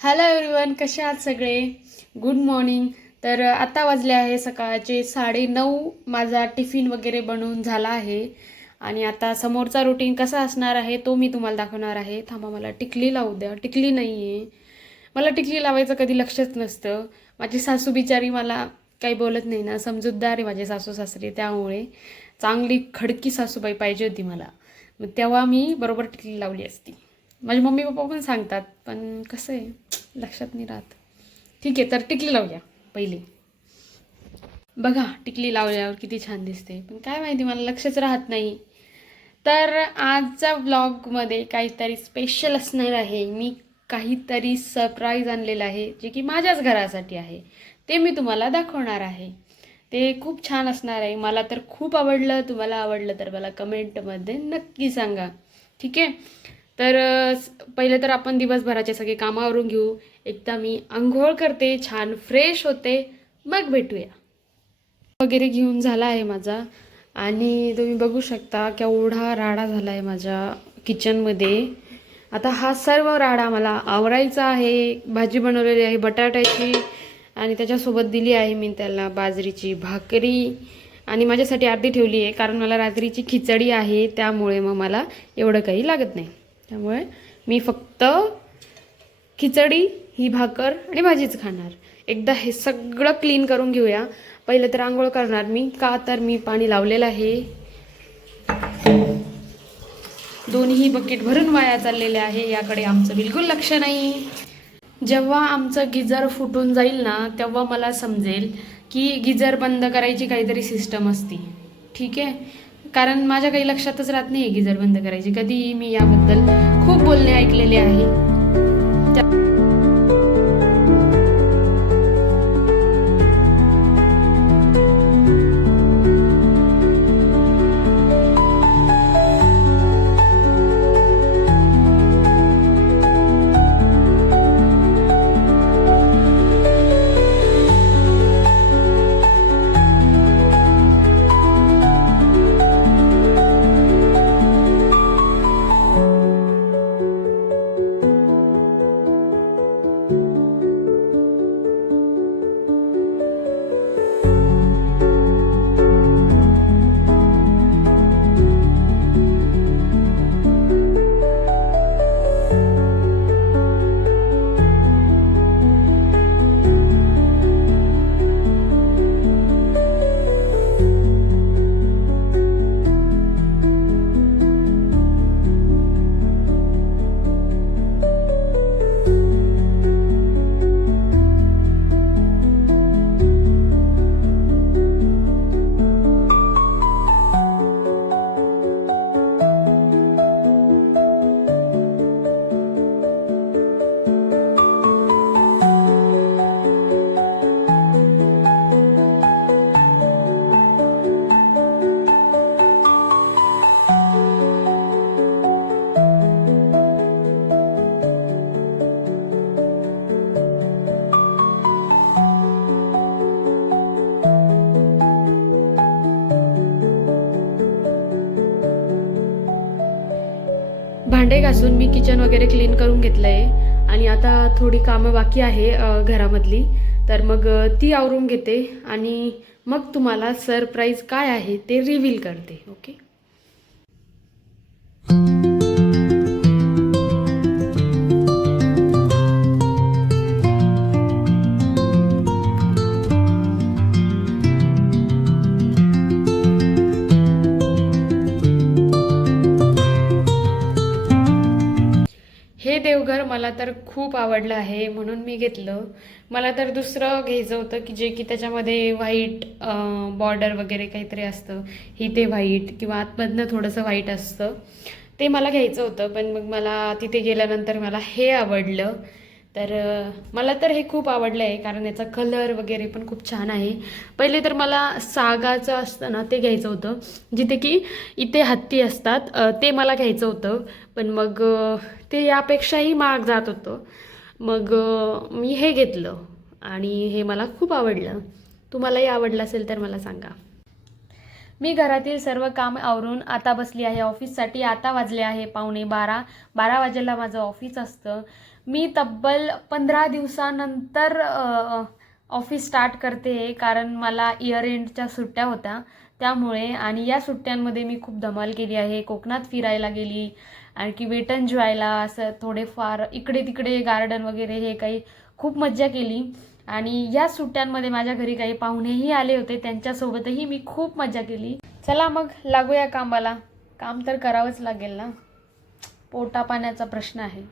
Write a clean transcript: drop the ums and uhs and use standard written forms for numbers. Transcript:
Hello everyone, कसे आहात सगळे? Good morning. तर आता वाजले आहे सकाळचे 9:30. माझा टिफिन वगैरे बनवून झाला आहे आणि आता समोरचा रुटीन कसा असणार आहे तो मी तुम्हाला दाखवणार आहे. थांबा, मला टिकली लावू द्या. टिकली नाही आहे, मला टिकली लावायचं कधी लक्षच नसतं. माझी सासू बिचारी मला काही बोलत नाही ना, समजूतदार आहे माझे सासू सासरे, त्यामुळे चांगली खडकी सासूबाई पाहिजे होती मला. मग तेव्हा मी बरोबर टिकली लावली असती. माझे मम्मी पप्पा पण सांगतात, पण कसं आहे लक्षात नाही राहत. ठीक आहे, तर टिकली लावूया पहिली. बघा टिकली लावल्यावर किती छान दिसते, पण काय माहिती मला लक्षच राहत नाही. तर आजच्या व्लॉगमध्ये काहीतरी स्पेशल असणार आहे. मी काहीतरी सरप्राईज आणलेलं आहे, जे की माझ्याच घरासाठी आहे. ते मी तुम्हाला दाखवणार आहे. ते खूप छान असणार आहे. मला तर खूप आवडलं. तुम्हाला आवडलं तर मला कमेंटमध्ये नक्की सांगा. ठीक आहे. तर पहिले तर आपण दिवसभराचे सगळे कामावरून घेऊ. एकदा मी अंघोळ करते, छान फ्रेश होते, मग भेटूया. वगैरे घेऊन झाला आहे माझा आणि तुम्ही बघू शकता केवढा राडा झाला आहे माझ्या किचनमध्ये. आता हा सर्व राडा मला आवरायचा आहे. भाजी बनवलेली आहे बटाट्याची आणि त्याच्यासोबत दिली आहे मी त्याला बाजरीची भाकरी आणि माझ्यासाठी अर्धी ठेवली आहे, कारण मला रात्रीची खिचडी आहे, त्यामुळे मग मला एवढं काही लागत नाही. त्यामुळे मी फक्त खिचडी, ही भाकर आणि भाजीच खाणार. एकदा हे सगळं क्लीन करून घेऊया. पहिले तर आंघोळ करणार मी, का तर मी पाणी लावलेलं आहे. दोन्ही बकेट भरून वाया चाललेले आहे, याकडे आमचं बिलकुल लक्ष नाही. जेव्हा आमचं गिझर फुटून जाईल ना, तेव्हा मला समजेल की गिझर बंद करायची काहीतरी सिस्टम असती. ठीक आहे, कारण माझ्या काही लक्षातच राहत नाही गिझर बंद करायची. कधी मी याबद्दल खूप बोलणे ऐकलेले आहे. भांडे घासून मी किचन वगैरे क्लीन करून घेतलं आहे आणि आता थोडी कामं बाकी आहे घरामधली. तर मग ती आवरून घेते आणि मग तुम्हाला सरप्राईज काय आहे ते रिव्हील करते. ओके. हे देवघर मला तर खूप आवडलं आहे, म्हणून मी घेतलं. मला तर दुसरं घ्यायचं होतं की जे की त्याच्यामध्ये व्हाईट बॉर्डर वगैरे काहीतरी असतं. ही ते व्हाईट किंवा आतमधनं थोडंसं व्हाईट असतं, ते मला घ्यायचं होतं. पण मग मला तिथे गेल्यानंतर मला हे आवडलं. तर मला तर हे खूप आवडलं आहे, कारण याचा कलर वगैरे पण खूप छान आहे. पहिले तर मला सागाचं असतं ना ते घ्यायचं होतं, जिथे की इथे हत्ती असतात, ते मला घ्यायचं होतं. पण मग ते यापेक्षाही महाग जात होतं. मग मी हे घेतलं आणि हे मला खूप आवडलं. तुम्हालाही आवडलं असेल तर मला सांगा. मी घरातील सर्व काम आवरून आता बसली आहे ऑफिससाठी. आता वाजले आहे 11:15. 12 वाजेला माझं ऑफिस असतं. मी तब्बल 15 दिवसानंतर ऑफिस स्टार्ट करते, कारण मला इयर एंडच्या सुट्ट्या होत्या त्यामुळे. आणि या सुट्ट्यांमध्ये मी खूप धमाल केली आहे. कोकणात फिरायला गेली, आणखी वेट एन्जॉयला, असं थोडेफार इकडे तिकडे गार्डन वगैरे हे काही खूप मज्जा केली. आणि या सुट्ट्यांमध्ये माझ्या घरी काही पाहुणेही आले होते, त्यांच्यासोबतही मी खूप मजा केली. चला मग लागूया कामाला. काम तर करावंच लागेल ना, पोटापाण्याचा प्रश्न आहे.